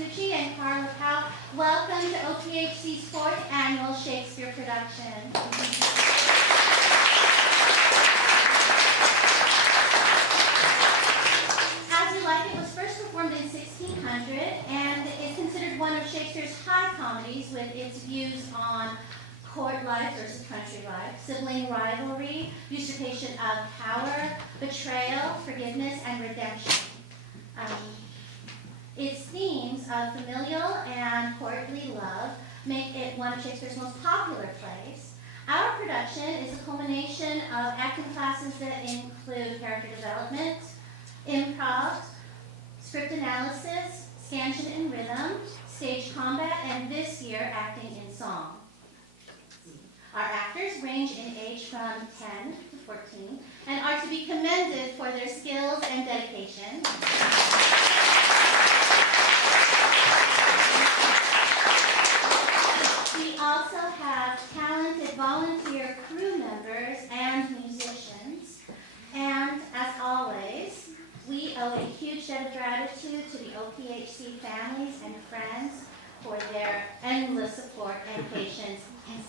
Tucci and Carla Powell. Welcome to OPHC's 4th annual Shakespeare production. As You Like It was first performed in 1600 and is considered one of Shakespeare's high comedies with its views on court life versus country life, sibling rivalry, usurpation of power, betrayal, forgiveness, and redemption. Its themes of familial and courtly love make it one of Shakespeare's most popular plays. Our production is a culmination of acting classes that include character development, improv, script analysis, scansion and rhythm, stage combat, and this year, acting in song. Our actors range in age from 10 to 14 and are to be commended for their skills and dedication. We also have talented volunteer crew members and musicians. And as always, we owe a huge debt of gratitude to the OPHC families and friends for their endless support and patience and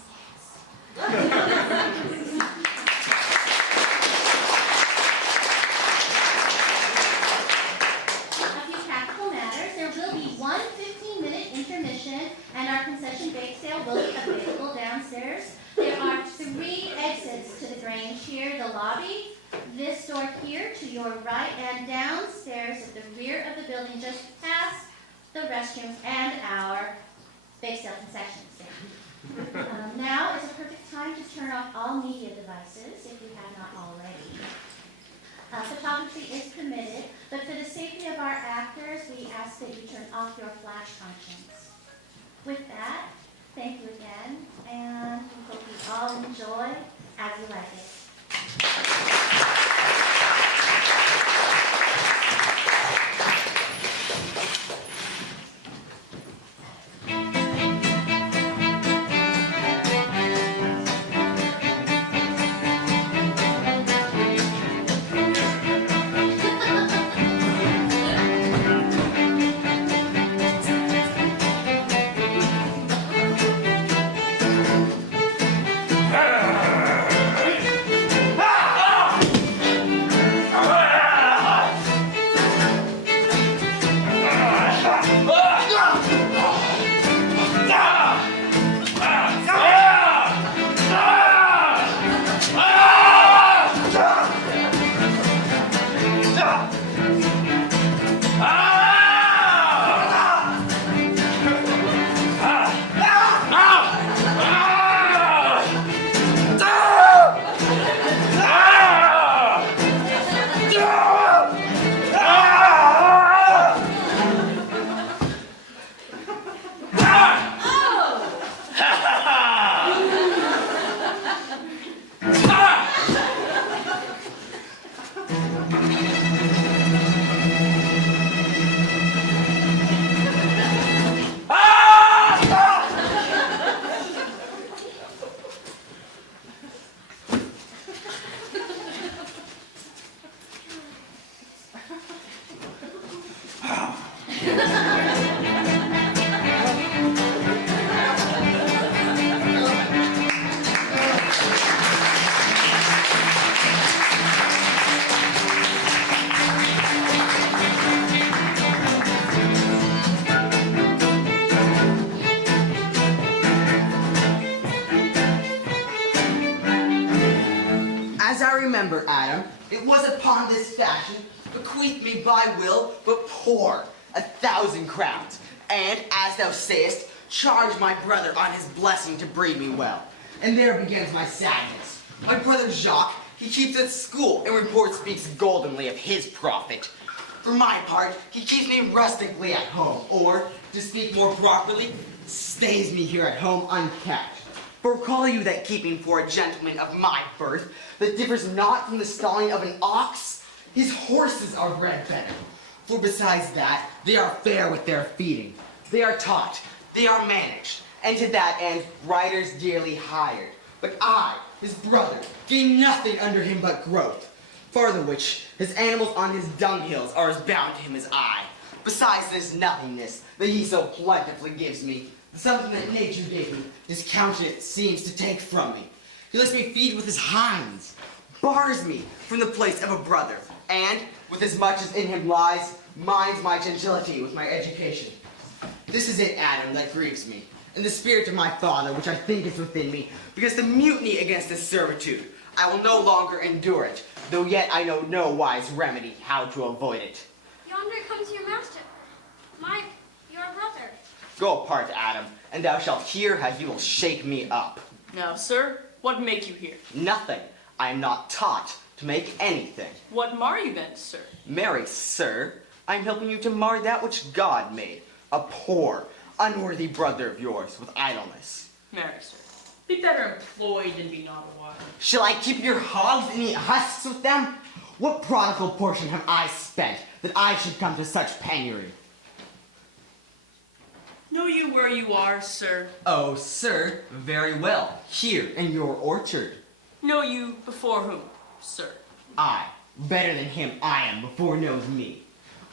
a few practical matters. There will be one 15-minute intermission, and our concession bake sale will be available downstairs. There are 3 exits to the Grange here: the lobby, this door here to your right, and downstairs at the rear of the building just past the restrooms and our bake sale concession stand. Now is a perfect time to turn off all media devices if you have not already. Photography is permitted, but for the safety of our actors, we ask that you turn off your flash functions. With that, thank you again, and we hope you all enjoy As You Like It. As I remember, Adam, it was upon this fashion, bequeathed me by will, but poor, 1,000 crowns. And, as thou sayest, charge my brother on his blessing to breed me well. And there begins my sadness. My brother Jacques, he keeps at school, and report speaks goldenly of his profit. For my part, he keeps me rustically at home, or, to speak more properly, stays me here at home unkept. For recall you that keeping for a gentleman of my birth, that differs not from the stalling of an ox, his horses are bred better. For besides that, they are fair with their feeding. They are taught, they are managed, and to that end, riders dearly hired. But I, his brother, gain nothing under him but growth. Farther which, his animals on his dunghills are as bound to him as I. Besides this nothingness that he so plentifully gives me, something that nature gave me, his countenance seems to take from me. He lets me feed with his hinds, bars me from the place of a brother, and, with as much as in him lies, minds my gentility with my education. This is it, Adam, that grieves me, and the spirit of my father, which I think is within me, because the mutiny against this servitude, I will no longer endure it, though yet I know no wise remedy how to avoid it. Yonder comes your master, your brother. Go apart, Adam, and thou shalt hear how he will shake me up. Now, sir, what make you here? Nothing. I am not taught to make anything. What mar you then, sir? Marry, sir, I am helping you to mar that which God made, a poor, unworthy brother of yours with idleness. Marry, sir, be better employed than be not a while. Shall I keep your hogs and eat husks with them? What prodigal portion have I spent that I should come to such penury? Know you where you are, sir? Oh, sir, very well, here in your orchard. Know you before whom, sir? I, better than him I am before knows me.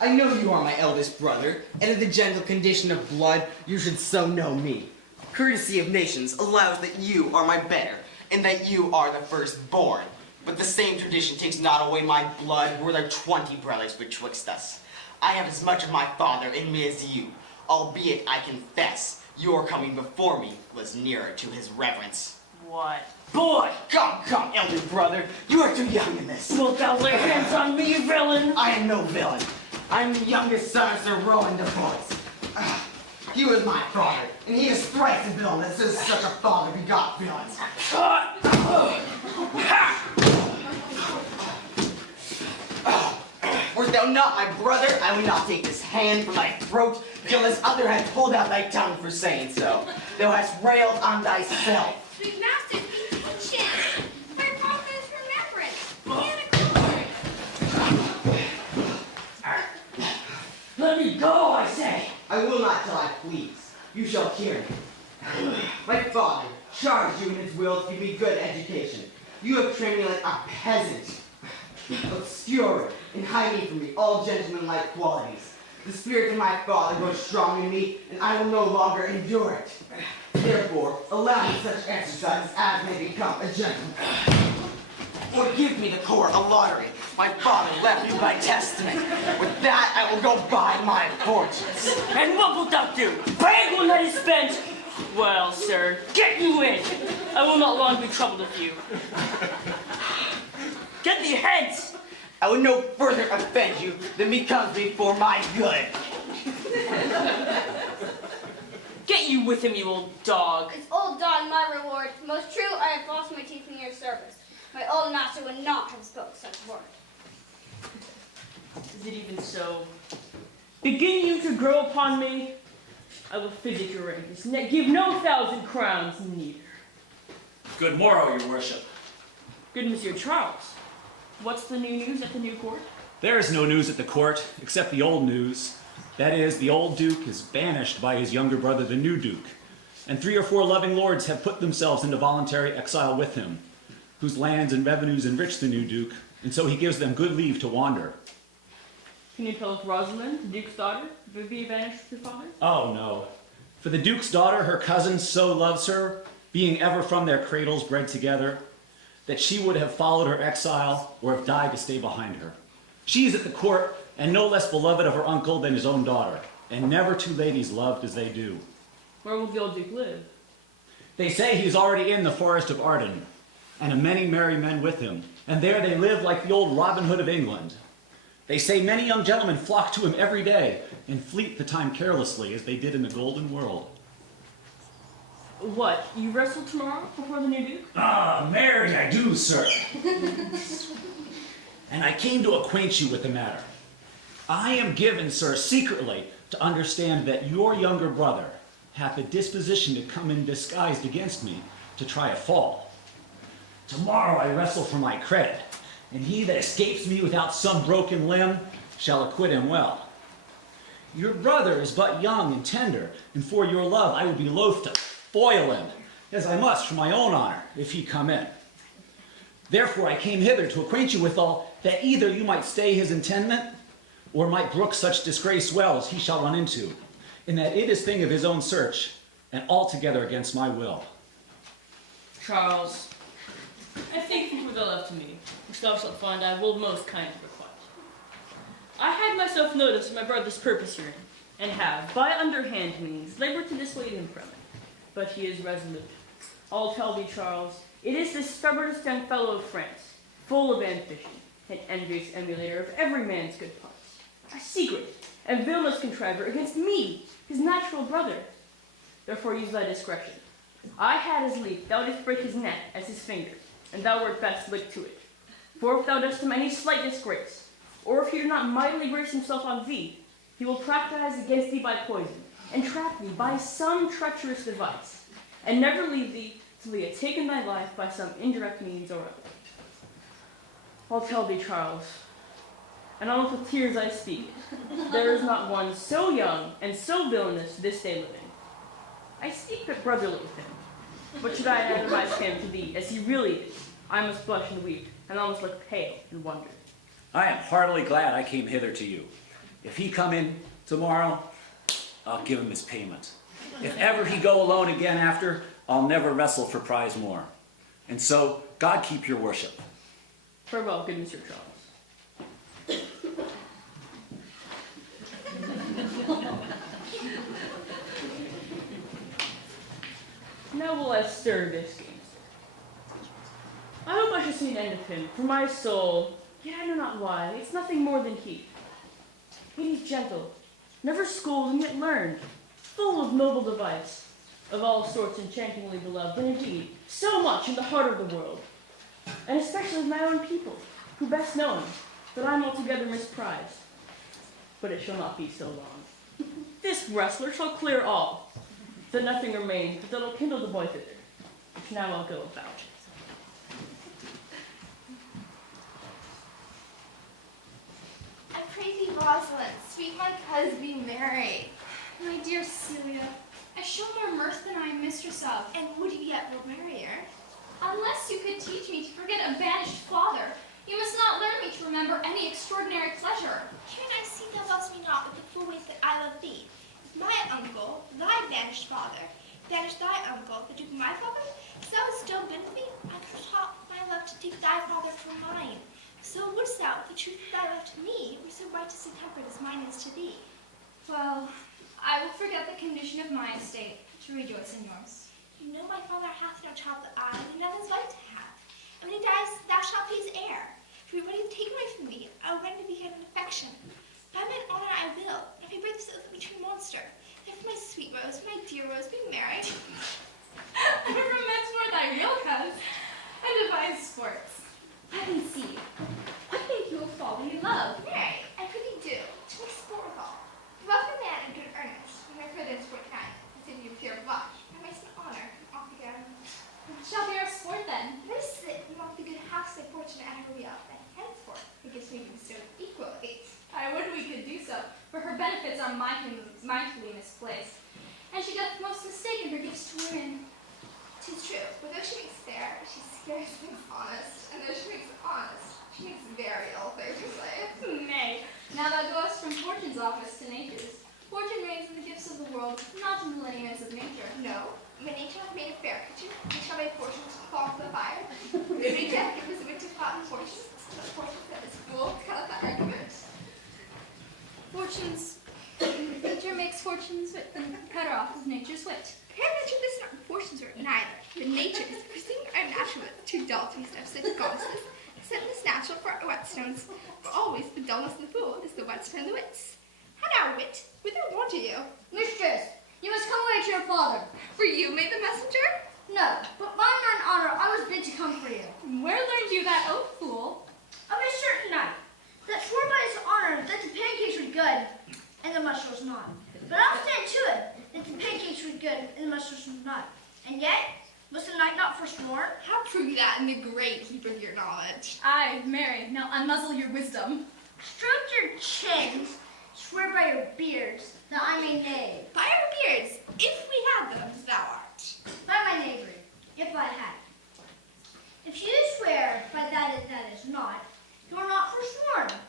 I know you are my eldest brother, and of the gentle condition of blood you should so know me. Courtesy of nations allows that you are my better, and that you are the firstborn. But the same tradition takes not away my blood, were there 20 brothers betwixt us. I have as much of my father in me as you, albeit I confess your coming before me was nearer to his reverence. What? Boy! Come, come, elder brother, you are too young in this. Wilt thou lay hands on me, villain? I am no villain. I am the youngest son of Sir Rowan de Bois. He was my father, and he is thrice a villain that says such a father begot villains. Wert thou not my brother, I would not take this hand from thy throat till this other had pulled out thy tongue for saying so. Thou hast railed on thyself. Sweet master, be patient. My father's remembrance. Let me go, I say! I will not till I please. You shall hear me. My father charged you in his will to give me good education. You have trained me like a peasant. Obscure and hiding from me all gentlemanlike qualities. The spirit of my father grows strong in me, and I will no longer endure it. Therefore, allow me such exercises as may become a gentleman. Or give me the court a lottery. My father left me by testament. With that, I will go buy my fortunes. And what wilt thou do? Beg when that is spent? Well, sir, get you in. I will not long be troubled with you. Get thee hence! I would no further offend you than becomes me for my good. Get you with him, you old dog. It's old dog my reward. Most true, I have lost my teeth in your service. My old master would not have spoke such word. Is it even so? Begin you to grow upon me? I will fidget your reins, give no 1,000 crowns neither. Good morrow, your worship. Good Monsieur Charles, what's the new news at the new court? There is no news at the court, except the old news. That is, the old duke is banished by his younger brother, the new duke, and 3 or 4 loving lords have put themselves into voluntary exile with him, whose lands and revenues enrich the new duke, and so he gives them good leave to wander. Can you tell us Rosalind, the duke's daughter, would be banished with her father? Oh, no. For the duke's daughter, her cousin so loves her, being ever from their cradles bred together, that she would have followed her exile or have died to stay behind her. She is at the court, and no less beloved of her uncle than his own daughter, and never 2 ladies loved as they do. Where will the old duke live? They say he is already in the forest of Arden, and a many merry men with him, and there they live like the old Robin Hood of England. They say many young gentlemen flock to him every day, and fleet the time carelessly as they did in the golden world. What, you wrestle tomorrow before the new duke? Ah, marry I do, sir. And I came to acquaint you with the matter. I am given, sir, secretly to understand that your younger brother hath a disposition to come in disguised against me to try a fall. Tomorrow I wrestle for my credit, and he that escapes me without some broken limb shall acquit him well. Your brother is but young and tender, and for your love I would be loath to foil him, as I must for my own honor, if he come in. Therefore I came hither to acquaint you withal, that either you might stay his intendment, or might brook such disgrace well as he shall run into, in that it is thing of his own search, and altogether against my will. Charles, I thank thee for the love to me, which thou shalt find I will most kindly requite. I had myself noticed my brother's purpose herein, and have, by underhand means, labored to dissuade him from it. But he is resolute. I'll tell thee, Charles, it is the stubbornest young fellow of France, full of ambition, an envious emulator of every man's good parts, a secret and villainous contriver against me, his natural brother. Therefore use thy discretion. I had as lief thou didst break his neck as his finger, and thou wert best licked to it. For if thou dost him any slight disgrace, or if he do not mightily grace himself on thee, he will practice against thee by poison, and trap thee by some treacherous device, and never leave thee till he had taken thy life by some indirect means or other. I'll tell thee, Charles, and almost with tears I speak, there is not one so young and so villainous this day living. I speak but brotherly with him, but should I advise him to thee as he really is, I must blush and weep, and almost look pale in wonder. I am heartily glad I came hither to you. If he come in tomorrow, I'll give him his payment. If ever he go alone again after, I'll never wrestle for prize more. And so, God keep your worship. Farewell, good Mr. Charles. Now will I stir this gamester. I hope I shall see an end of him, for my soul, yet I know not why, it's nothing more than he. He is gentle, never schooled and yet learned, full of noble device, of all sorts enchantingly beloved, but indeed, so much in the heart of the world, and especially of my own people, who best know him, that I am altogether misprized. But it shall not be so long. This wrestler shall clear all, that nothing remains but that'll kindle the boy thither, which now I'll go about. I pray thee, Rosalind, sweet my cousin, be married. My dear Celia, I show more mirth than I am mistress of. And would you yet will marry her? Unless you could teach me to forget a banished father, you must not learn me to remember any extraordinary pleasure. Herein I see thou lovest me not with the full ways that I love thee. If my uncle, thy banished father, banished thy uncle, the duke of my father, if thou hadst still been with me, I could have taught my love to take thy father for mine. So wouldst thou, the truth of thy love to me, were so righteous and temperate as mine is to thee. Well, I will forget the condition of my estate to rejoice in yours. You know my father hath no child but I, and none is like to have. And when he dies, thou shalt be his heir. If he ready to take away from thee, I will render thee hand in affection. By mine honor I will, if he break this oath of me true monster. If my sweet Rose, my dear Rose, be married. I remember for thy real cause, and devise sports. Let me see. I think you will fall in love. Nay, I prithee do, to make sport withal. Love the man in good earnest, and my further sport kind, as if you pure blush, and my son honor, off again. Shall be our sport then. Let us sit and walk the good house thy fortune at her wheel, and henceforth it gives me to bestow equally. I would we could do so, for her benefits are mightily misplaced, and she doth most mistake in her gifts to women. 'Tis true, for though she makes fair, she scarce makes honest, and though she makes honest, she makes very ill famously. Nay, now thou goest from Fortune's office to Nature's. Fortune reigns in the gifts of the world, not in the lineaments of nature. No, my nature hath made a fair picture, and shall my fortune fall to the fire. Every death it was wit to plot and fortune, but fortune that is fool cannot that argument. Fortune's nature makes fortune's wit, and cut her off with nature's wit. Parameter is not fortune's wit neither, but nature is presuming our natural wit too dull to be stuff such goddesses. Set this natural for our whetstones, for always the dullness of the fool is the whetstone of the wits. How now, wit, whither want you? Mistress, you must come away to your father. For you made the messenger? No, but by mine honor, I was bid to come for you. Where learned you that oath, fool? Of a certain knight, that swore by his honor that the pancakes were good, and the mushrooms not. But I'll stand to it, that the pancakes were good, and the mushrooms not. And yet, was the knight not forsworn? How prove that in the great heap of your knowledge? Aye, marry, now unmuzzle your wisdom. Stroke your chins, swear by your beards, that I may name. By our beards, if we had them, as thou art. By my knavery, if I had. If you swear by that that is not, you are not forsworn.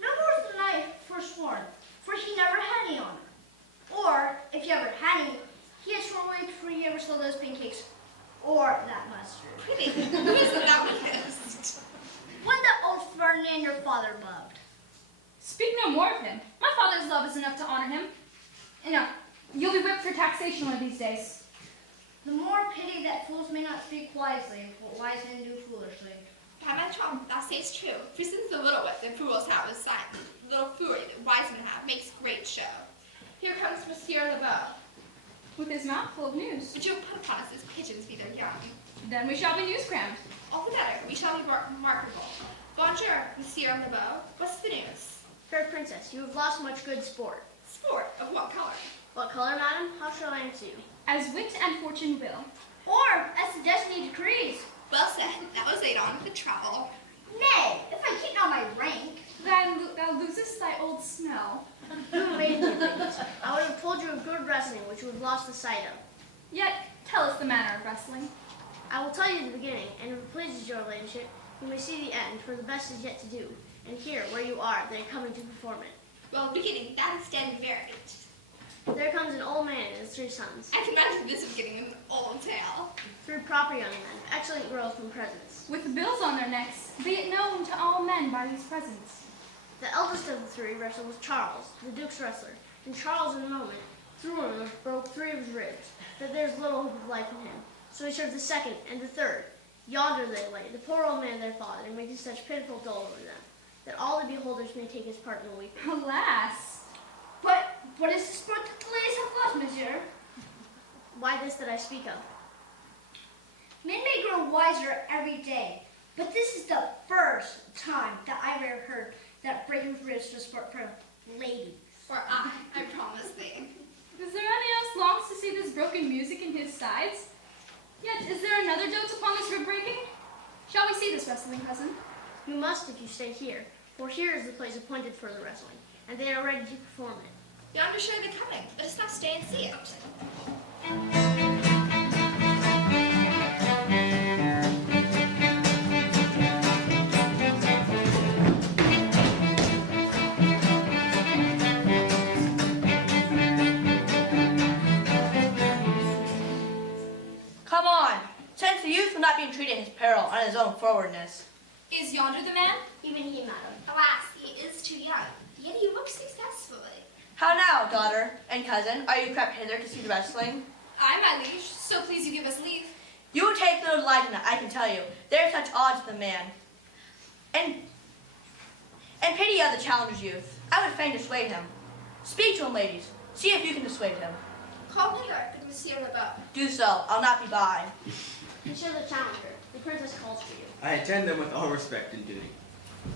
No more is the knight forsworn Annie, he has short wait before he ever saw those pancakes or that mustard. Pretty. Who is it that weakest? One that old Ferdinand your father loved. Speak no more of him. My father's love is enough to honor him. You know, you'll be whipped for taxation one of these days. The more pity that fools may not speak wisely, but wise men do foolishly. By my charm, thou sayest true. For since the little wit that fools have is silent, the little foolery that wise men have makes great show. Here comes Monsieur Lebeau. With his mouth full of news. But you'll put upon us as pigeons feed their young. Then we shall be news-crammed. All the better, we shall be remarkable. Bonjour, Monsieur Lebeau. What's the news? Fair princess, you have lost much good sport. Sport, of what color? What color, madam? How shall I answer you? As wit and fortune will. Or as the destiny decrees. Well said, that was laid on the travel. Nay, if I keep not my rank. Thou losest thy old smell. You made me late. I would have told you of good wrestling, which you have lost the sight of. Yet, tell us the manner of wrestling. I will tell you the beginning, and if it pleases your ladyship, you may see the end, for the best is yet to do, and here, where you are, they are coming to perform it. Well, beginning, that is standing varied. There comes an old man and his 3 sons, I can imagine this is getting an old tale. 3 proper young men, excellent growth and presence. With bills on their necks, be it known to all men by these presents. The eldest of the 3 wrestled with Charles, the Duke's wrestler, and Charles, in a moment, threw him and broke 3 of his ribs, that there's little hope of life in him. So he served the 2nd and the 3rd. Yonder they lay, the poor old man their father, and making such pitiful dole over them, that all the beholders may take his part in the weeping. Alas! But what is the sport that the ladies have lost, monsieur? Why this that I speak of? Men may grow wiser every day, but this is the first time that I've ever heard that breaking ribs was sport for ladies. Or I promise thee. Is there any else longs to see this broken music in his sides? Yet, is there another dote upon this rib breaking? Shall we see this wrestling, cousin? You must if you stay here, for here is the place appointed for the wrestling, and they are ready to perform it. Yonder show they're coming. Let us now stay and see it. Come on, since the youth will not be entreated his peril on his own forwardness. Is yonder the man? Even he, madam. Alas, he is too young, yet he looks successfully. How now, daughter and cousin, are you crept hither to see the wrestling? Aye, my liege, so please you give us leave. You will take little delight in it, I can tell you. There is such odds with the man. And pity of the challenger's youth. I would fain dissuade him. Speak to him, ladies. See if you can dissuade him. Call hither, good Monsieur Lebeau. Do so. I'll not be by. Monsieur the challenger, the princess calls for you. I attend them with all respect and duty.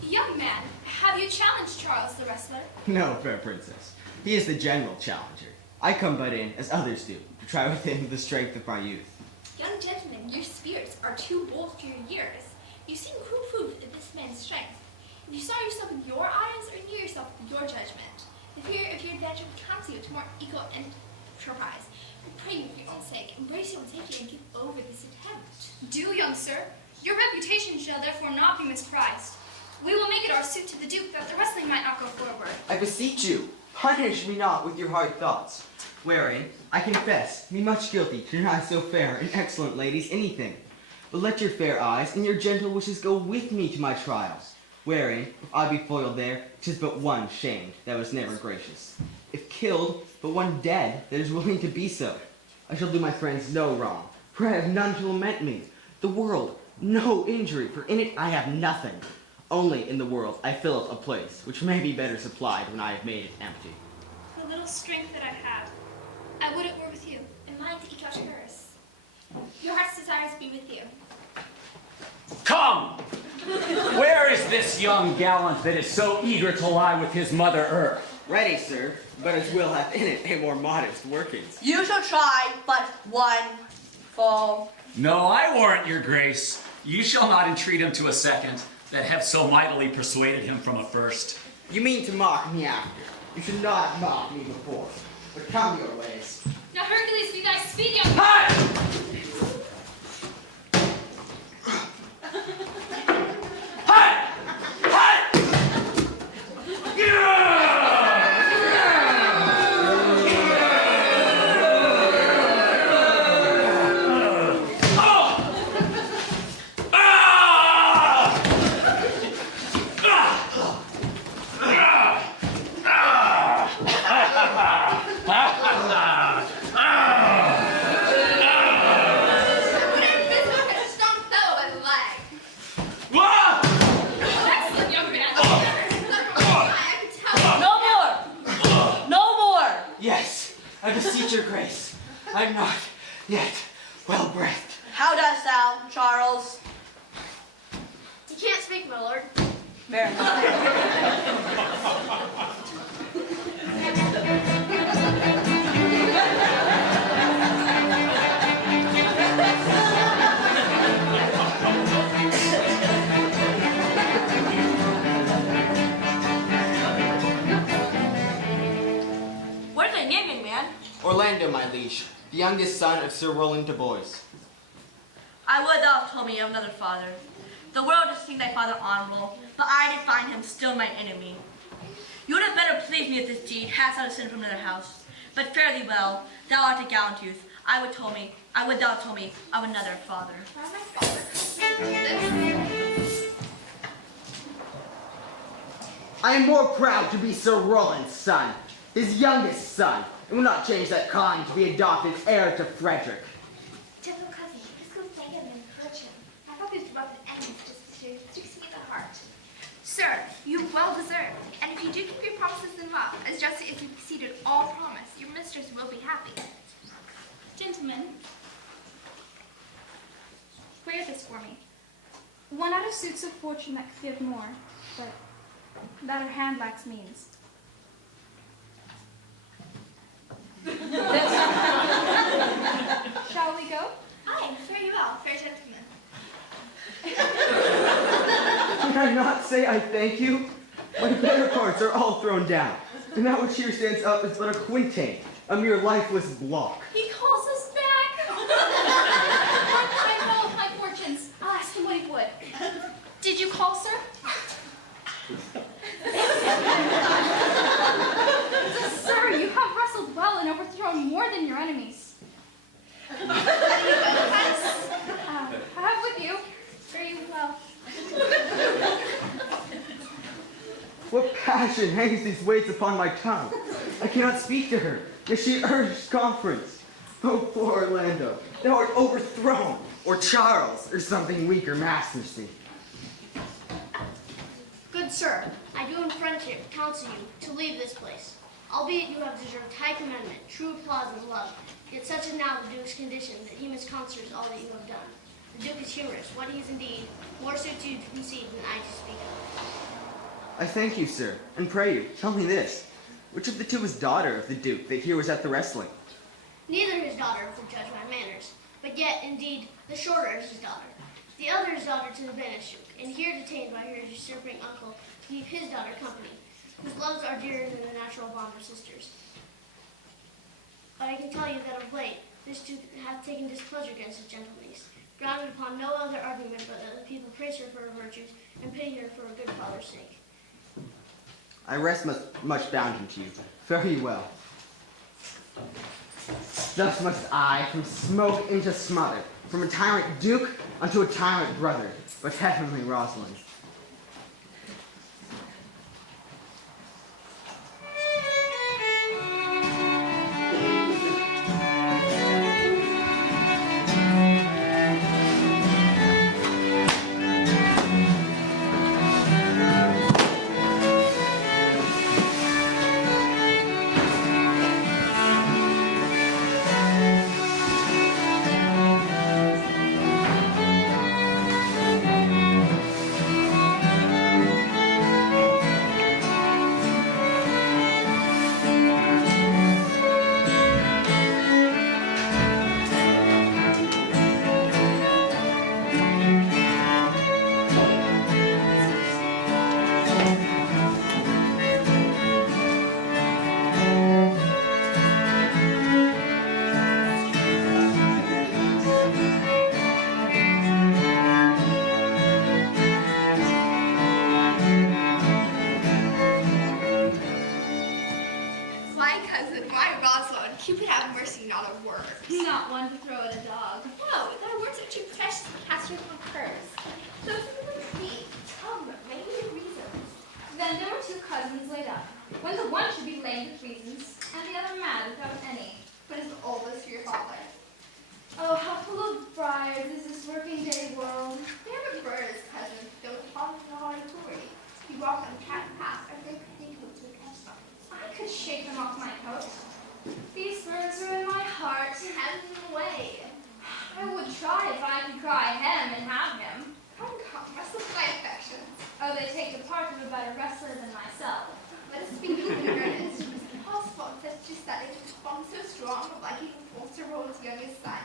Young man, have you challenged Charles the wrestler? No, fair princess. He is the general challenger. I come but in, as others do, to try with him the strength of my youth. Young gentlemen, your spirits are too bold for your years. You seem proof of this man's strength. If you saw yourself in your eyes, or near yourself in your judgment, if your adventure comes you to more equal enterprise, I pray you for your own sake, embrace your own safety and give over this attempt. Do, young sir. Your reputation shall therefore not be misprized. We will make it our suit to the Duke that the wrestling might not go forward. I beseech you, punish me not with your hard thoughts, Wherein, I confess, me much guilty to deny so fair and excellent ladies anything. But let your fair eyes and your gentle wishes go with me to my trials, wherein, if I be foiled there, 'tis but one shamed that was never gracious. If killed, but one dead that is willing to be so. I shall do my friends no wrong, for I have none to lament me. The world, no injury, for in it I have nothing. Only in the world I fill up a place, which may be better supplied when I have made it empty. The little strength that I have, I would it were with you. And mine to eke out hers. Your heart's desires be with you. Come! Where is this young gallant that is so eager to lie with his mother Earth? Ready, sir, but his will hath in it a more modest workings. You shall try but one fall. No, I warrant your grace. You shall not entreat him to a second, that have so mightily persuaded him from a first. You mean to mock me after? You should not have mocked me before. But come your ways. Now, Hercules, be thy speed, young Hi! Hi! Hi! Yeah! am not yet well breathed. How dost thou, Charles? You can't speak, my lord. Fair enough. What are they naming, man? Orlando, my liege, the youngest son of Sir Roland de Bois. I would thou told me of another father. The world does think thy father honorable, but I did find him still my enemy. You would have better pleased me if this deed hadst thou descended from another house. But fare thee well, thou art a gallant youth. I would thou told me of another father. Why my father comes this? I am more proud to be Sir Roland's son, his youngest son, and will not change that kind to be adopted heir to Frederick. Gentle cousin, let's go thank him and encourage him. My father's beloved enemies just sticks me in the heart. Sir, you well deserved. And if you do keep your promises in love, as justly as you exceeded all promise, your mistress will be happy. Gentlemen, wear this for me. One out of suits of fortune that could give more, but that her hand lacks means. Shall we go? Aye, fare you well, fair gentlemen. Did I not say I thank you? My better parts are all thrown down, and that which here stands up is but a quintain, a mere lifeless block. He calls us back! I know of my fortunes. I'll ask him what he would. Did you call, sir? Sir, you have wrestled well and overthrown more than your enemies. I have with you. Very well. What passion hangs these weights upon my tongue? I cannot speak to her, yet she urged conference. Oh, poor Orlando, thou art overthrown, or Charles, or something weaker mastercy. Good sir, I do in friendship counsel you to leave this place. Albeit you have deserved high commandment, true applause and love, yet such is now the Duke's condition that he misconstrues all that you have done. The Duke is humorous, what he is indeed, more suits you to concede than I to speak of. I thank you, sir, and pray you, tell me this. Which of the two is daughter of the Duke that here was at the wrestling? Neither his daughter, if we judge by manners, but yet, indeed, the shorter is his daughter. The other is daughter to the banished Duke, and here detained by her usurping uncle to keep his daughter company, whose loves are dearer than the natural bond of sisters. But I can tell you that of late, this Duke hath taken displeasure against his gentle niece, grounded upon no other argument but that the people praise her for her virtues and pity her for a good father's sake. I rest much bound unto you. Fare ye well. Thus must I from smoke into smother, from a tyrant duke unto a tyrant brother, but heavenly Rosalind. My cousin, my Rosalind, Cupid have mercy, not a word. Not one to throw at a dog. No, thy words are too precious to cast her upon hers. So if you would speak, tell me, maybe the reasons. Then there were two cousins laid up, when the one should be lame with reasons, and the other mad without any. What is the oldest for your father? Oh, how full of briars is this working day world. They have a bird as cousin, built upon the hard authority. He walked on cat path, every petticoat to the catch. I could shake them off my coat. These birds are in my heart. Heavenly cry hem and have him. Come, wrestle for my affections. Oh, they take the part of a better wrestler than myself. Let us speak in earnest. It is impossible that such a study is formed so strong of liking Foster Roll's youngest son.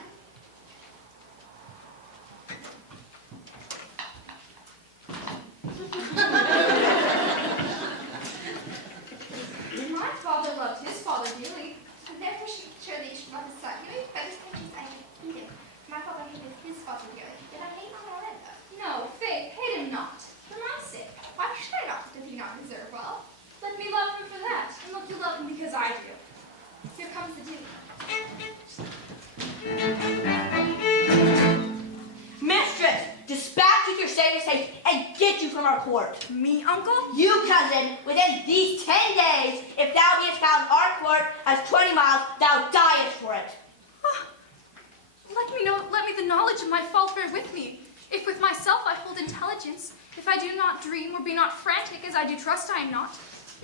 My father loved his father dearly. And therefore surely you should love his son. You know, by this pictures I hate him. My father hated his father dearly. Yet I hate my Miranda. No, Faith, hate him not. For my sake. Why should I not? Does he not deserve well? Let me love him for that. And look, you love him because I do. Here comes the duke. Mistress, dispatch with your sailors haste and get you from our court. Me, uncle? You, cousin, within these 10 days, if thou beest found our court as 20 miles, thou diest for it. Let me the knowledge of my fault bear with me. If with myself I hold intelligence, if I do not dream or be not frantic as I do trust I am not,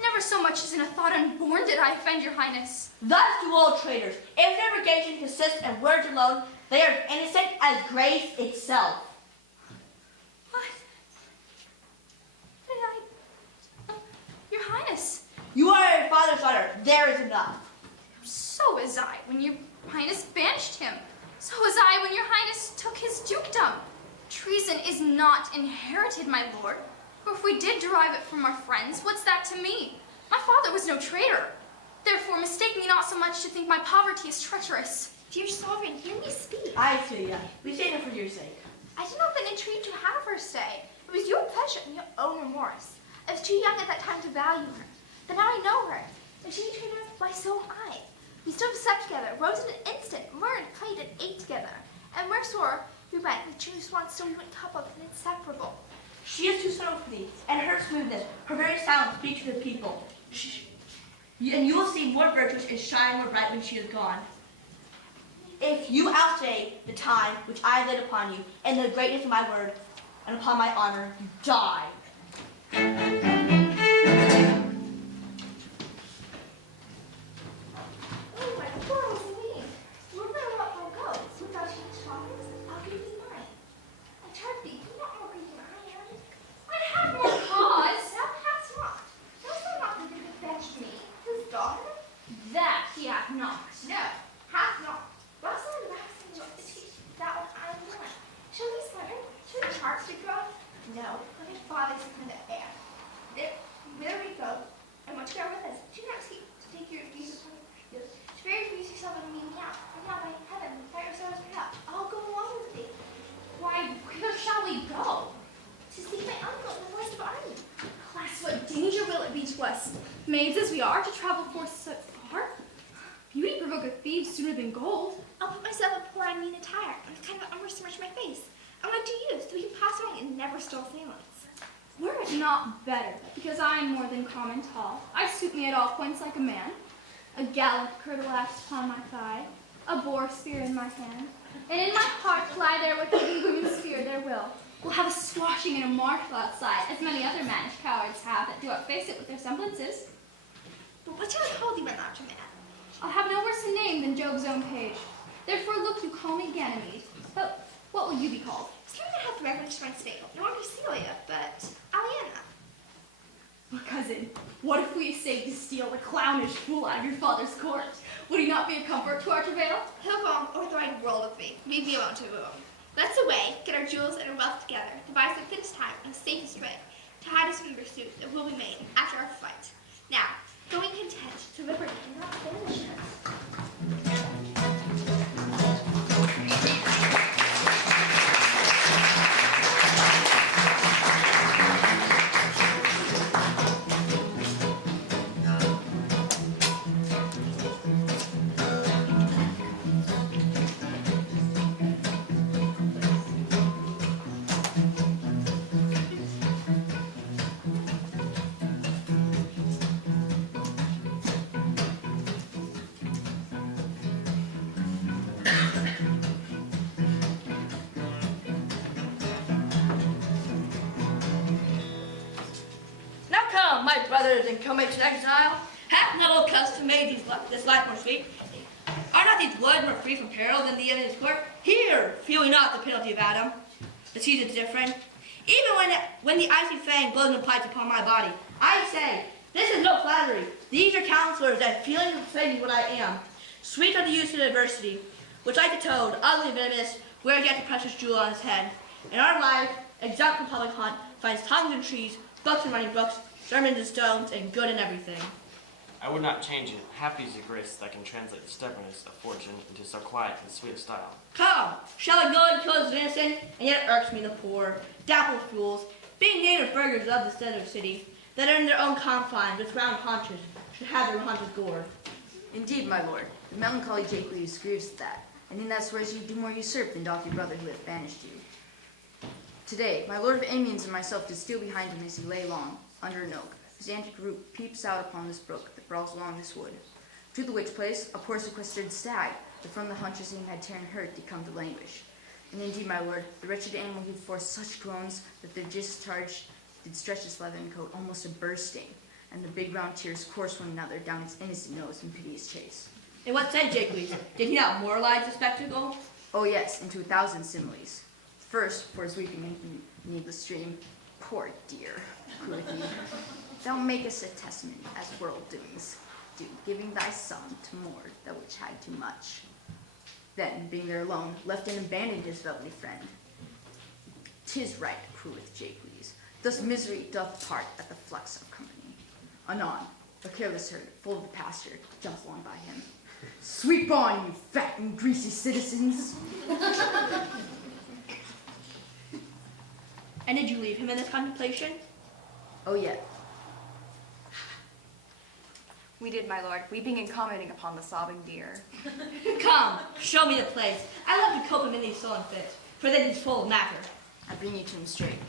never so much as in a thought unborn did I offend your highness. Thus do all traitors. If their negation consists in words alone, they are as innocent as grace itself. What? Did I? Your highness. You are your father's daughter. There is enough. So was I when your highness banished him. So was I when your highness took his dukedom. Treason is not inherited, my lord. Or if we did derive it from our friends, what's that to me? My father was no traitor. Therefore, mistake me not so much to think my poverty is treacherous. Dear sovereign, hear me speak. I say that. We say that for your sake. I did not then entreat to have her stay. It was your pleasure and your own remorse. I was too young at that time to value her. But now I know her. If she treated us, why so I. We stood up, slept together, rose in an instant, learned, played, and ate together. And wheresoever we went, the true swan still we went coupled and inseparable. She is too subtle for thee, and her smoothness, her very sound speak to the people. And you will see more virtuous and shine more bright when she is gone. If you outstay the time which I laid upon you, and the greatness of my word, and upon my honor, you die. Oh, my poor Rosalie. Where will I let her go? Without change topics, I'll give thee mine. I charge thee, do not more grief than I am. I have more cause. Thou hast not. Dost thou not think to fetch me, his daughter? That he hath not. No, hath not. Whilst I am waxing what to teach that what I am doing. Shall we slender? Shall we charge to grow? No, let my father's in the air. There we go. And what to go with us? Do not seek to take your views upon you. To very refuse yourself and meet me out. And now by heaven, by yourselves for help. I'll go along with thee. Why, where shall we go? To seek my uncle in the forest of army. Alas, what danger will it be to us, maids as we are, to travel forth so far? Beauty provoketh thieves sooner than gold. I'll put myself in poor unmean attire, and kind of umber smudge my face. I want to you, so we can pass along and never still assailants. Were it not better, because I am more than common tall, I suit me at all points like a man, a gallant curtalax upon my thigh, a boar spear in my hand, and in my heart lie there what even women fear their will. We'll have a swashing and a martial outside, as many other mannish cowards have that do outface it with their semblances. But what shall I call thee, my larger man? I'll have no worse a name than Job's own page. Therefore look, you call me Ganymede. But what will you be called? Some may have reference to my stable. No longer Celia, but Aliena. Well, cousin, what if we essayed to steal the clownish fool out of your father's court? Would he not be a comfort to our travail? He'll go on over the wide world with me. Leave me alone to woo. Let's away, get our jewels and our wealth together, devise the fittest time and the safest way to hide us from the pursuit that will be made after our flight. Now, going content to liberty and not banishment. My brothers and commates in exile, hath not old custom made this life more sweet? Are not needs wood more free from peril than the in his court? Here, feel we not the penalty of Adam. The season's different. Even when the icy fang blows and plights upon my body, I say, this is no flattery. These are counselors that feeling of saying what I am. Sweet are the youths of adversity, which like a toad, ugly and venomous, wears yet the precious jewel on his head. In our life, exempt from public hunt, finds tongues in trees, books in running brooks, sermons in stones, and good in everything. I would not change it. Happy is the grace that can translate the stubbornness of fortune into so quiet and sweet a style. Come, shall I go and kill the innocent, and yet it irks me the poor, dappled fools, being native burghers of this desert city, that are in their own confines with round haunches, should have their haunches gored. Indeed, my lord, the melancholy Jaques grieves at that, and in that swears you do more usurp than doth your brother who hath banished you. Today, my lord of Amiens and myself did steal behind him as he lay long, under an oak, whose antic root peeps out upon this brook that brawls along this wood. To the which place, a poor sequestered stag, that from the hunches him had ta'en hurt, did come to languish. And indeed, my lord, the wretched animal heaved forth such groans, that their discharge did stretch his leathern coat almost a bursting, and the big round tears coursed one another down his innocent nose in piteous chase. And what said Jaques? Did he not moralize the spectacle? Oh yes, into 1,000 similes. First, for his weeping in needless stream, poor dear, quoth he, thou makest a testament as world doings do, giving thy son to more that which had too much. Then, being there alone, left and abandoned his velvety friend. 'Tis right, quoth Jaques, thus misery doth part at the flux of company. Anon, a careless herd, full of the pasture, doth along by him. Sweep on, you fat and greasy citizens! And did you leave him in this contemplation? Oh, yeah. We did, my lord, weeping and commenting upon the sobbing deer. Come, show me the place. I love to cope him in these sullen fits, for then he's full of matter. I bring you to him straight.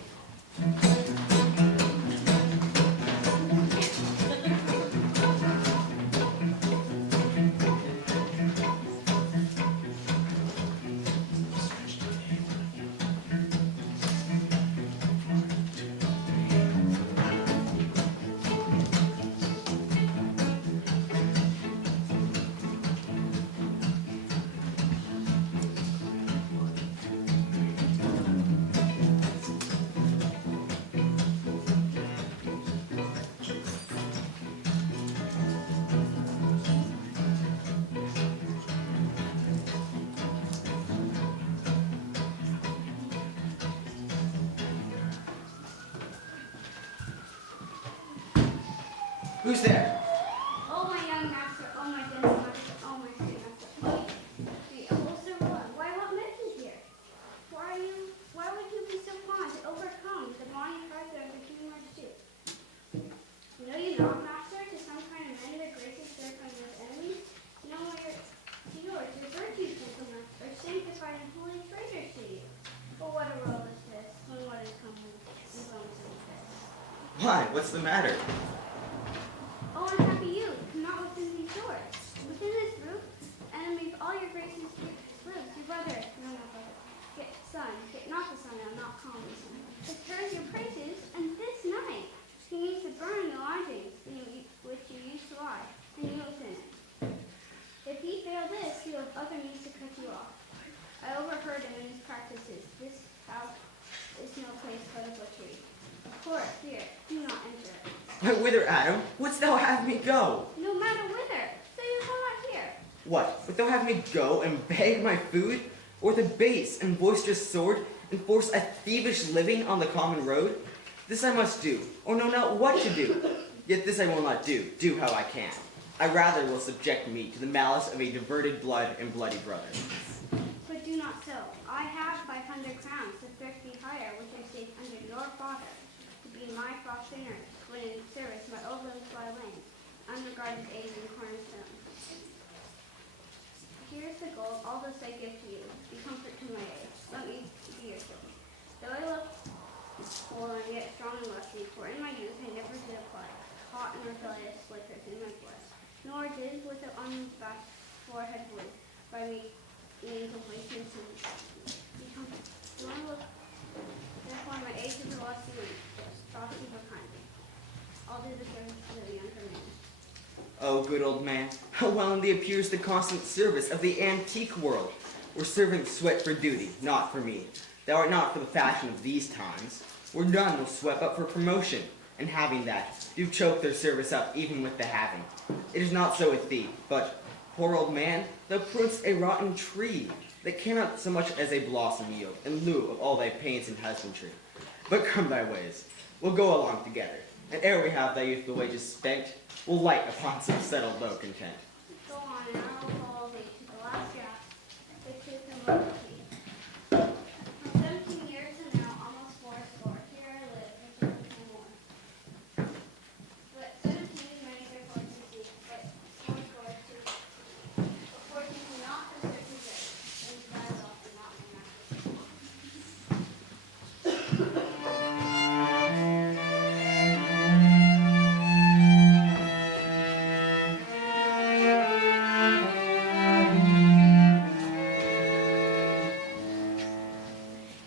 Who's there? Oh, my young master, oh, my dense master, oh, my sweet master, oh, the holster one. Why, what makes you here? Why would you be so fond to overcome the bonny heart of the King Majesty? Know you not, master, to some kind of men their graces serve from your enemies? No, yours, your virtues, gentlemen, are sanctified and holy treasures to you. But what a world is this, when what is coming in bones and fists? Why? What's the matter? Oh, unhappy you, not within these doors. Within this roof, enemy of all your graces lives, your brother, no, not brother, get not the son, I'll not call him son, has heard your praises, and this night he means to burn the lodgings which you used to lie, and you within it. If he fail this, he will have other means to cut you off. I overheard him in his practices. This house is no place but a butchery. Of course, here, do not enter it. Why, whither, Adam? Wouldst thou have me go? No matter whither, so you come not here. What, would thou have me go and beg my food? Or with a base and boisterous sword enforce a thievish living on the common road? This I must do, or know not what to do. Yet this I will not do how I can. I rather will subject me to the malice of a diverted blood and bloody brother. But do not so. I have 500 crowns to thrifty hire, which I saved under your father, to be my cross singer, when in service my old limbs lie lame, unregarded age and cornerstone. Here is the gold, all this I give to you. Be comfort to my age. Let me be your shield. Though I look old, I'm yet strong and lusty, for in my youth I never did apply hot and rebellious liquors in my blood, nor did with the unabashed forehead wood by me means of wasting sins. Do I look, therefore my age is a lusty and frosty but kindly. I'll do the service to the younger man. Oh, good old man, how well indeed appears the constant service of the antique world, where servants sweat for duty, not for meed. Thou art not for the fashion of these times, where none will sweat up for promotion, and having that, do choke their service up even with the having. It is not so with thee, but, poor old man, thou prunest a rotten tree, that cannot so much as a blossom yield, in lieu of all thy pains and husbandry. But come thy ways, we'll go along together, and ere we have thy youthful wages spent, we'll light upon some settled low content. Go on, and I'll follow thee to the last draft, the truth and loyalty. From 17 years to now, almost fourscore, here I live, and serve no more. But 17 is many their fortune seek, but fourscore is too. But fortune cannot for certain good, and thy love and not my master.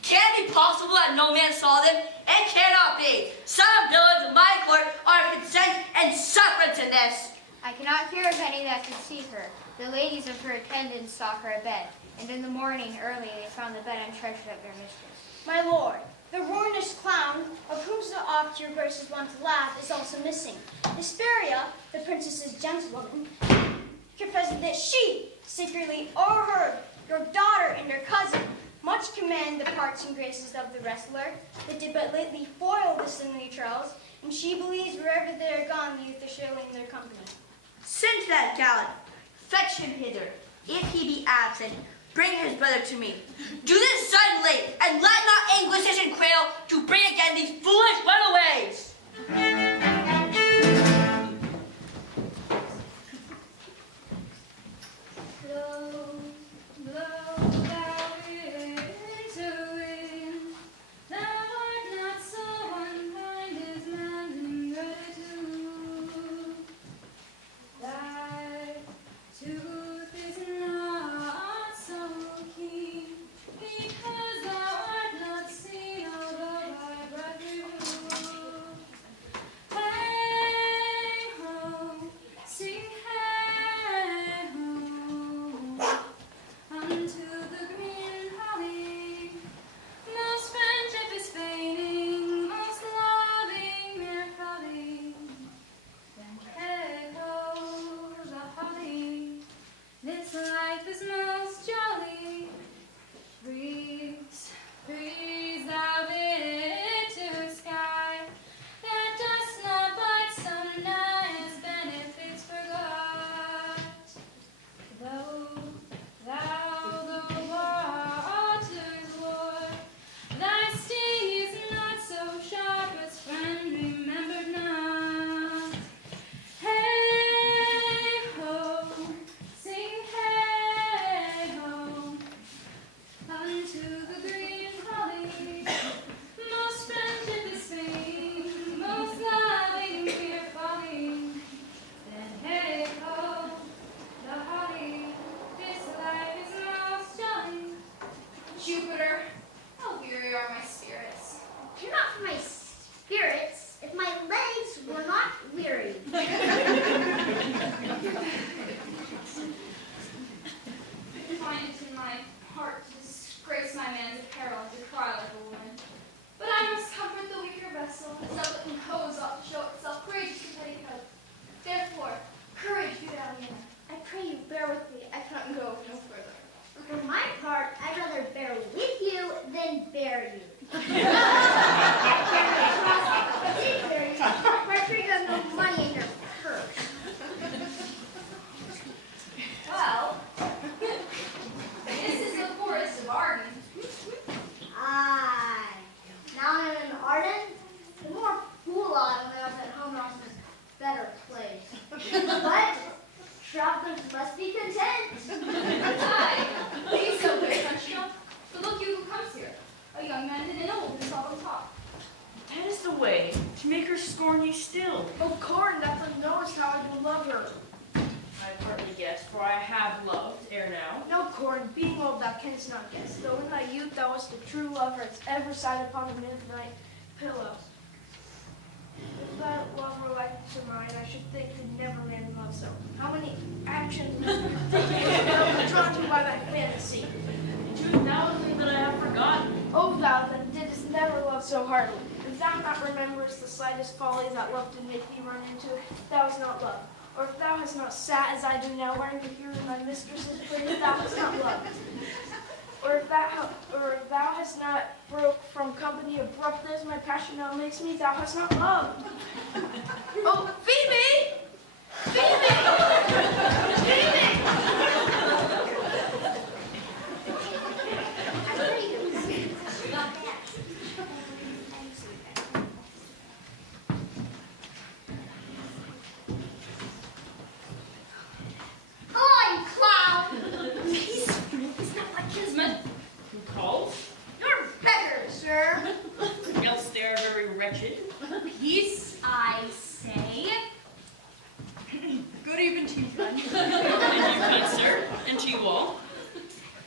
Can it be possible that no man saw them? It cannot be. Some villains of my court are consent and sufferance in this. I cannot hear of any that could see her. The ladies of her attendants saw her abed, and in the morning early they found the bed untreasured of their mistress. My lord, the ruinous clown, of whom so oft your graces want to laugh, is also missing. Hesperia, the princess's gentlewoman, confesses that she secretly overheard your daughter and your cousin much commend the parts and graces of the wrestler that did but lately foil the sinewy trials, and she believes wherever they are gone, the youth are surely in their company. Send to that gallant. Fetch him hither. If he be absent, bring his brother to me. Do this suddenly, and let not Inquisition quail to bring again these foolish runaways. Jupiter, how weary are my spirits. You're not for my spirits if my legs were not weary. I find it in my heart to disgrace my man's apparel and to cry like a woman. But I must comfort the weaker vessel, as though it hose ought to show itself courageous to petticoat. Therefore, courage, Eudaliana. I pray you bear with me. I cannot go no further. For my part, I'd rather bear with you than bear you. I did bear you, but I fear you have no money in your purse. Well, this is the forest of Arden. Aye. Now in Arden, the more fool I when I was at home, I was in a better place. But travelers must be content. Aye, be so good, Sunshine. But look you who comes here, a young man and an old who saw them talk. That is the way to make her scorn you still. Oh, Corin, that thou knowest how I do love her. I partly guessed, for I have loved ere now. No, Corin, being old thou canst not guess, though in thy youth thou wast the true lover as ever sat upon the midnight pillow. If that love were like to mine, I should think you'd never man love so. How many actions must you take drawn to by thy fantasy? 2,000 that I have forgotten. O thou that didst never love so heartily, if thou not rememberest the slightest folly that love did make thee run into, thou hast not loved. Or if thou hast not sat as I do now, wearing to hear my mistress's praise, thou hast not loved. Or if thou hast not broke from company abrupt as my passion now makes me, thou hast not loved. Oh, Phoebe! Phoebe! Phoebe! Hello, you clown! He's not like his Men, who calls? You're better, sir. Else they are very wretched. Peace, I say. Good even to you, friend. And you, kind sir, and to you all.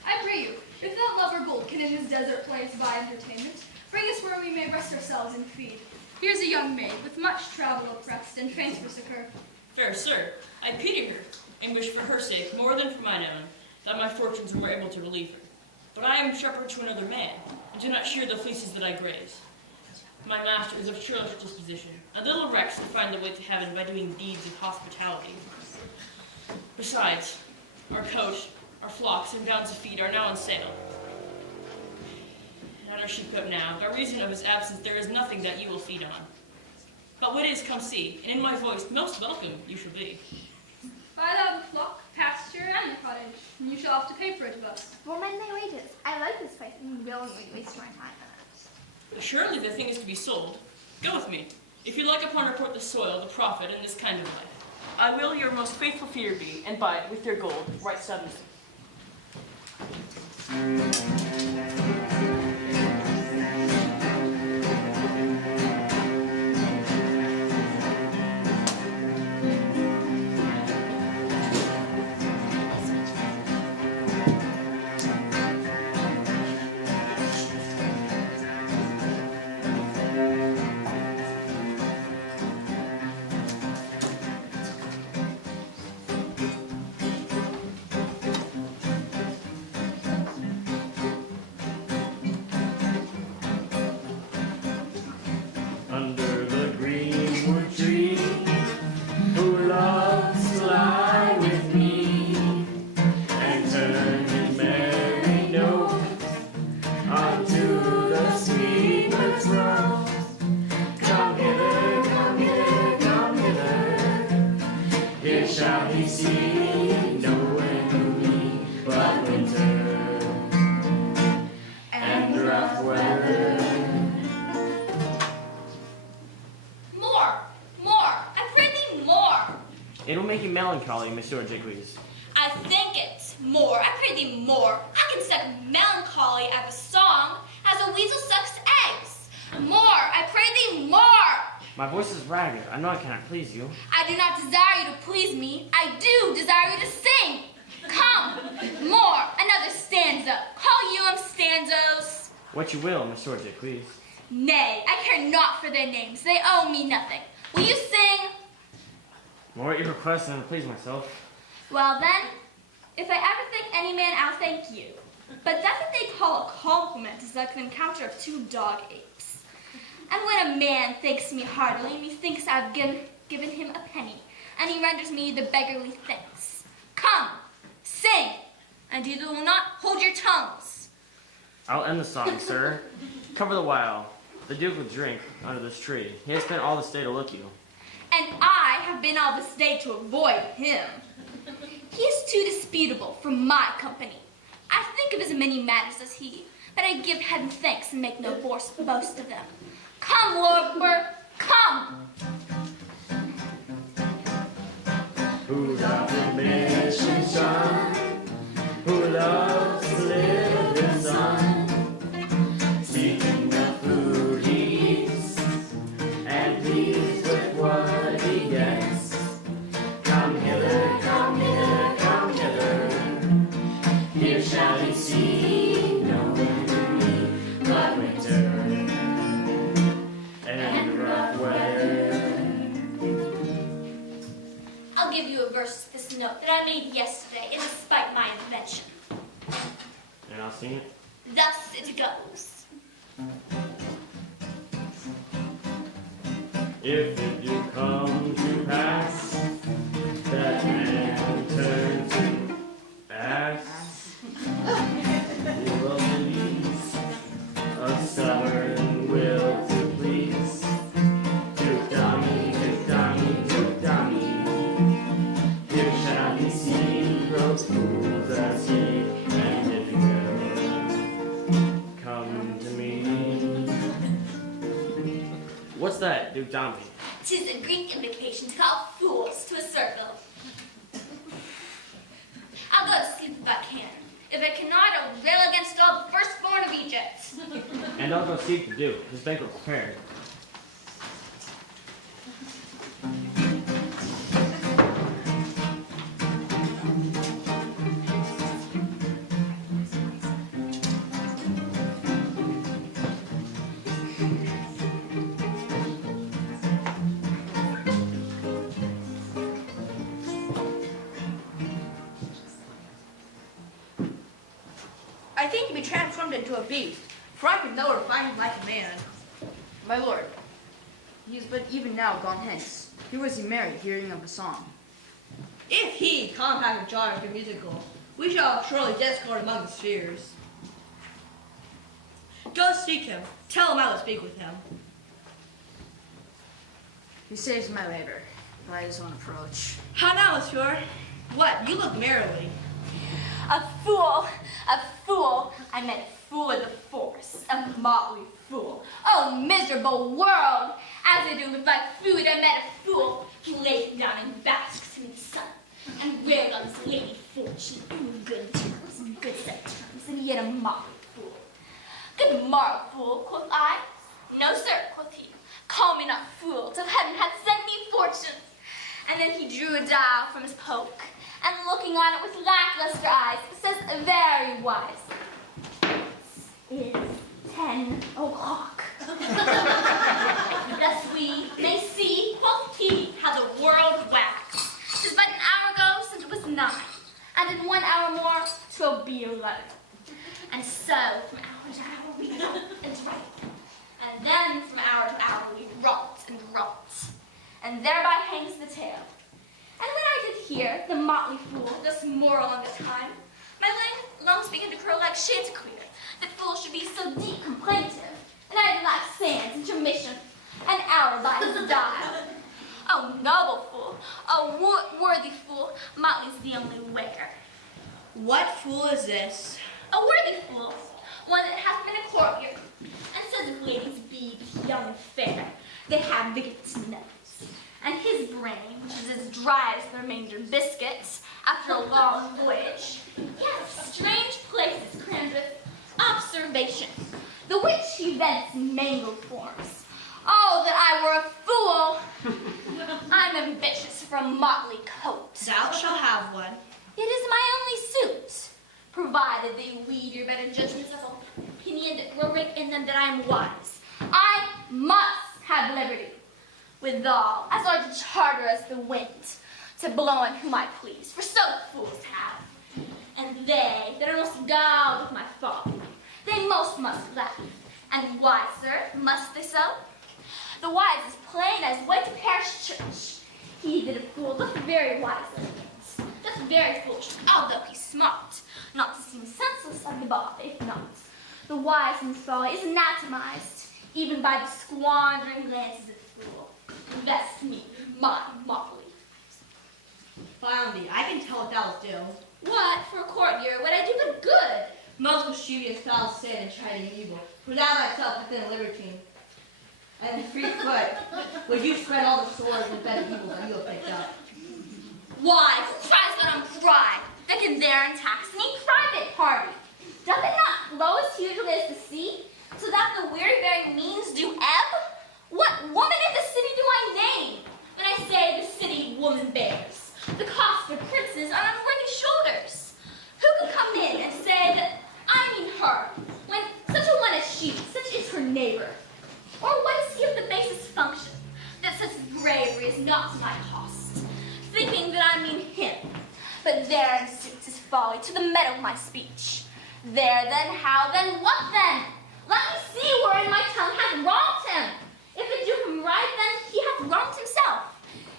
I pray you, if that lover gold can in this desert place buy entertainment, bring us where we may rest ourselves and feed. Here's a young maid, with much travel oppressed, and faints for succor. Fair sir, I pity her, and wish for her sake, more than for mine own, that my fortunes were able to relieve her. But I am shepherd to another man, and do not shear the fleeces that I graze. My master is of churlish disposition, a little wretch to find the way to heaven by doing deeds of hospitality. Besides, our coach, our flocks, and bounds of feed are now on sale. And at our sheepcote now, by reason of his absence, there is nothing that you will feed on. But what is, come see, and in my voice, most welcome you shall be. Buy thou the flock, pasture, and the cottage, and you shall have to pay for it of us. For my wages. I like this place and willingly waste my time on it. Surely the thing is to be sold. Go with me. If you like upon report the soil, the profit, and this kind of life, I will your most faithful feeder be, and buy it with your gold, right suddenly. Under the greenwood tree, who loves to lie with me and turn his merry note onto the sweet bird's throat. Come hither, come hither, come hither. Here shall he see no enemy but winter and rough weather. I pray thee more. It will make you melancholy, Monsieur Jacques. I think it's more. I pray thee more. I can suck melancholy out of a song as a weasel sucks eggs. More. I pray thee more. My voice is ragged. I know I cannot please you. I do not desire you to please me. I do desire you to sing. Come. More. Another stanza. Call you stanzas. What you will, Monsieur Jacques. Nay, I care not for their names. They owe me nothing. Will you sing? More at your request than to please myself. Well then, if I ever thank any man, I'll thank you. But that's what they call a compliment, is like an encounter of two dog apes. And when a man thanks me heartily, methinks I've given him a penny, and he renders me the beggarly thanks. Come, sing, and you will not hold your tongues. I'll end the song, sir. Cover the while. The Duke will drink under this tree. He has spent all this day to look you. And I have been all this day to avoid him. He is too disputable for my company. I think of as many matters as he, but I give heaven thanks and make no boast of them. Come, Lord, come! Who doth the mission shun? Who loves to live in sun? Seeking the food he eats, and pleased with what he gets. Come hither, come hither, come hither. Here shall he see no enemy but winter and rough weather. seen it? Thus it goes. If it do come to pass that man turns to ass, you will release a stubborn will to please. Duke Dummy, Duke Dummy, Duke Dummy. Here shall he see those fools as he, and if he will come to me. What's that, Duke Dombey? 'Tis a Greek invocation to call fools to a circle. I'll go to sleep if I can. If I cannot, I'll rail against all the firstborn of Egypt. And I'll go seek the Duke, his banquet prepared. I think he be transformed into a beast, for I could no find him like a man. My lord, he is but even now gone hence. Who was he married, hearing of a song? If he, compact of jar, be musical, we shall surely discord among the spheres. Go seek him. Tell him I will speak with him. He saves my labor by his own approach. How now, monsieur? What? You look merrily. A fool, I meant a fool of the force, a motley fool. Oh, miserable world! As I do with my food, I met a fool who lays down and basks in the sun, and railed on his lady fortune in good terms, good set terms, and yet a motley fool. Good morrow, fool, quoth I. No, sir, quoth he. Call me not fool, till heaven hath sent me fortune. And then he drew a dial from his poke, and looking on it with lackluster eyes, says very wise, "It is 10 o'clock." Thus we may see, quoth he, how the world wags. 'Tis but an hour ago since it was 9, and in 1 hour more 'twill be 11. And so from hour to hour we write and write, and then from hour to hour we wrought and wrought, and thereby hangs the tale. And when I did hear the motley fool thus moral on the time, my lungs began to crow like chanticleer, that fools should be so deep complaintive, and I did like sands intermission, an hour by his dial. Oh, noble fool, oh, worthy fool, motley's the only waker. What fool is this? A worthy fool, one that hath been a courtier, and says if ladies be young and fair, they have bigots' nose. And his brain, which is as dry as the remainder biscuits, after a long voyage, yes, strange places crammed with observation, the which he vents in mangled forms. Oh, that I were a fool! I'm ambitious for a motley coat. Thou shalt have one. It is my only suit, provided they lead your better judgments of opinion that grow right in them that I am wise. I must have liberty. Withal, as large a charter as the wind, to blow on whom I please, for so fools have. And they that are most galled with my folly, they most must laugh. And why, sir, must they so? The wise is plain as way to parish church. He that a fool doth very wisely, doth very foolish, although he's smart, not to seem senseless of the body, if not. The wise in his folly is anatomized, even by the squandering glances of the fool. Invest me, my motley. Finally, I can tell what thou wilt do. What, for a courtier, would I do but good? Most mischievous foul sin and chiding evil, for thou thyself hast been a libertine. And free foot, would you spread all the swords and bed of evil that you have picked up? Why, who tries not on pride, that can there and tax any private party? Doth it not flow as hugely as the sea, so that the weary very means do ebb? What woman in the city do I name, when I say the city woman bears? The cost for princes on unworthy shoulders. Who could come in and say that I mean her, when such a one as she, such is her neighbor? Or what is he of the basest function, that such bravery is not to my cost, thinking that I mean him, but therein suits his folly to the meadow of my speech. There then, how then, what then? Let me see wherein my tongue hath wronged him. If it do him right, then he hath wronged himself.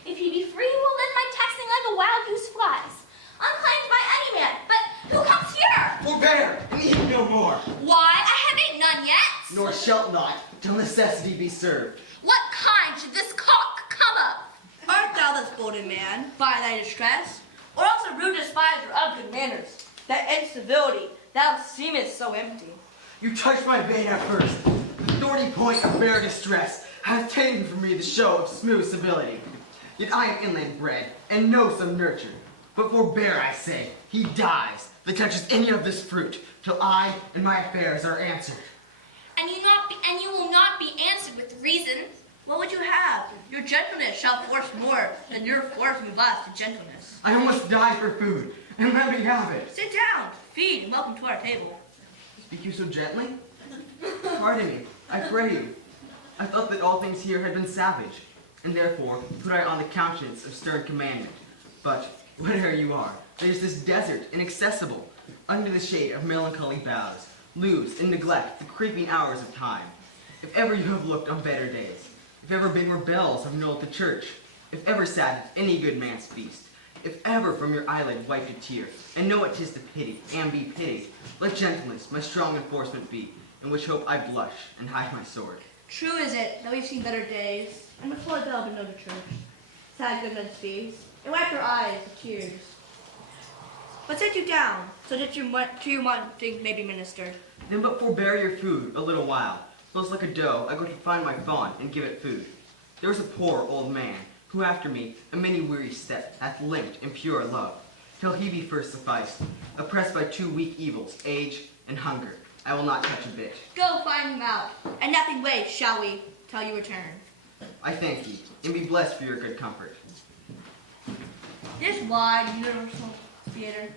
If he be free, will live my taxing like a wild goose flies, unclaimed by any man. But who comes here? Forbear, and eat no more, Why, I have ate none yet. nor shalt not, till necessity be served. What kind should this cock come of? Art thou this golden man, by thy distress, or else a rude despiser of good manners, that in civility thou seemest so empty? You touched my vein at first. The thorny point of bare distress hath taken from me the show of smooth civility. Yet I am inland bred, and know some nurture. But forbear, I say, he dies that touches any of this fruit, till I and my affairs are answered. And you will not be answered with reason. What would you have? Your gentleness shall force more than your force move us to gentleness. I almost die for food, and let me have it. Sit down, feed, and welcome to our table. Speak you so gently? Pardon me, I pray you. I thought that all things here had been savage, and therefore put I on the countenance of stern commandment. But whate'er you are, there's this desert inaccessible, under the shade of melancholy boughs, lose and neglect the creeping hours of time. If ever you have looked on better days, if ever big were bells have knolled the church, if ever sat at any good man's feast, if ever from your eyelid wiped a tear, and know it 'tis to pity, and be pitied, let gentleness my strong enforcement be, in which hope I blush and hide my sword. True is it that we've seen better days, and before thou been known to church, sad good men's feast, and wipe our eyes with tears. But sit you down, so that your wanting may be ministered. Then but forbear your food a little while, close like a doe I go to find my fawn and give it food. There was a poor old man, who after me a many weary step hath linked in pure love, till he be first sufficed, oppressed by two weak evils, age and hunger. I will not touch a bit. Go find him out, and nothing wait, shall we, till you return. I thank ye, and be blessed for your good comfort. This wide, universal theater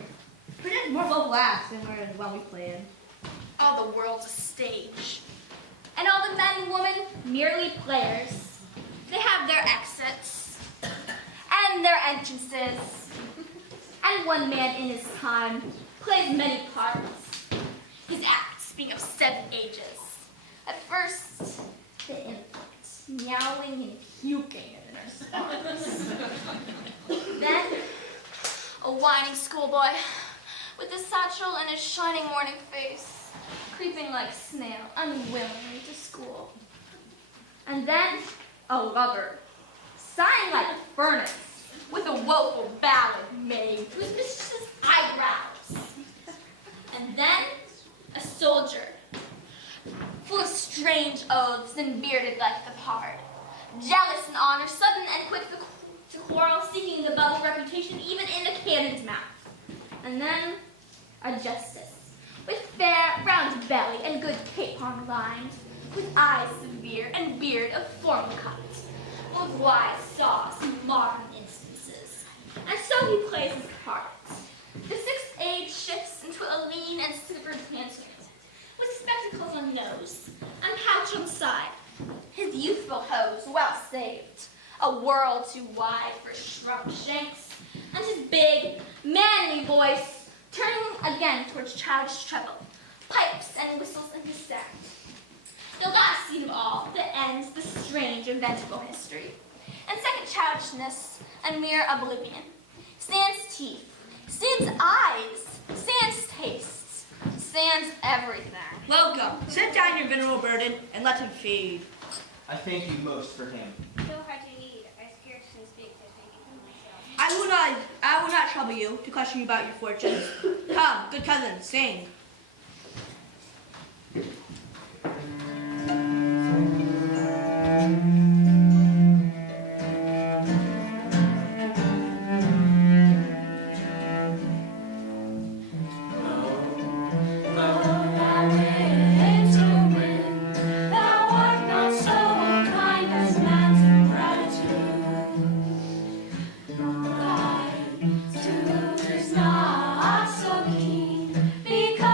presents more vocal acts than we're the one we play in. All the world's a stage. And all the men and women merely players. They have their exits and their entrances. And one man in his time plays many parts, his acts being of 7 ages. At first, the infant, meowing and puking in response. Then, a whining schoolboy with his satchel and his shining morning face, creeping like snail unwillingly to school. And then, a lover, sighing like a furnace, with a woeful ballad maid whose mistress's eyebrows. And then, a soldier, full of strange oaths and bearded like the pard, jealous in honor, sudden and quick to quarrel, seeking the bubble reputation even in the cannon's mouth. And then, a justice, with fair round belly and good capon lines, with eyes severe and beard of formal cut, full of wise saws and modern instances. And so he plays his parts. The 6th age shifts into a lean and silvered panther, with spectacles on nose and pouch on side, his youthful hose well saved, a world too wide for shrunk shanks, and his big, manly voice turning again towards childish treble, pipes and whistles in his sound. The last scene of all that ends the strange eventful history, and second childishness and mere oblivion. Sans teeth, sans eyes, sans tastes, sans everything. Welcome. Set down your venerable burden and let him feed. I thank you most for him. So hard to eat. I scarcely speak to take it from myself. I will not trouble you to question you about your fortunes. Come, good cousin, sing. Because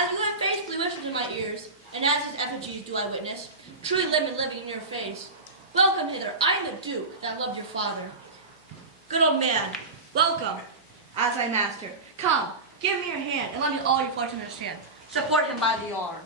As you have faithfully wishes in my ears, and as his effigies do I witness, truly living in your face. Welcome hither. I am the Duke that loved your father. Good old man, welcome, as my master. Come, give me your hand, and let me all your flesh understand. Support him by the arm.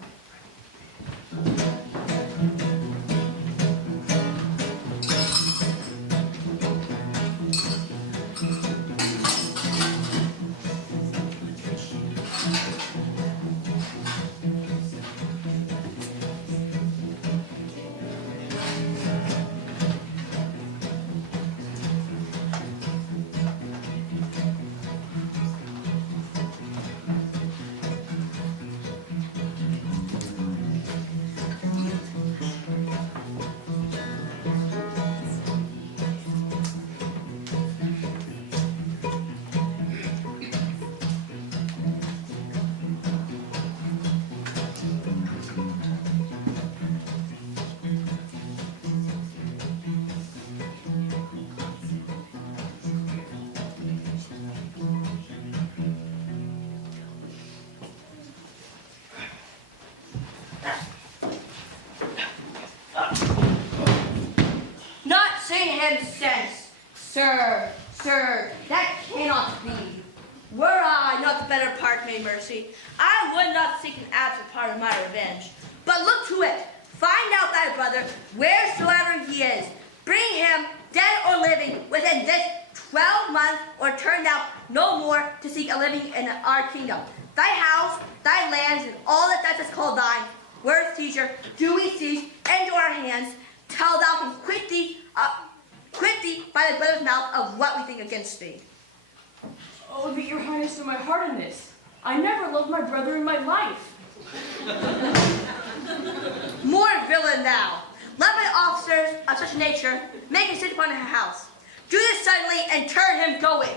Sir, that cannot be. Were I not the better part made mercy, I would not seek an absent part of my revenge. But look to it. Find out thy brother, wheresoever he is. Bring him, dead or living, within this 12 months, or turn thou no more to seek a living in our kingdom. Thy house, thy lands, and all that is called thine, worth seizure, do we seize into our hands, till thou can quit thee by the brother's mouth of what we think against thee. Oh, that your highness know my heart in this. I never loved my brother in my life. More villain thou. Let my officers of such a nature make a sit upon her house. Do this suddenly and turn him going.